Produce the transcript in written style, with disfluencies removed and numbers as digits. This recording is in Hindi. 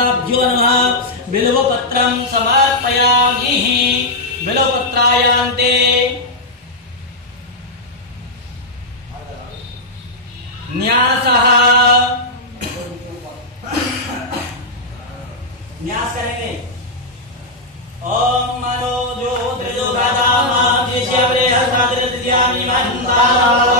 पादाभ्यो नमः बिल्वपत्रं समर्पयामि बिल्वपत्रायान्ते न्यासः न्यास करेंगे ओम मनो जो त्रिदुगादामा जिज्ञावरे हस्ताद्रत्यानि महंता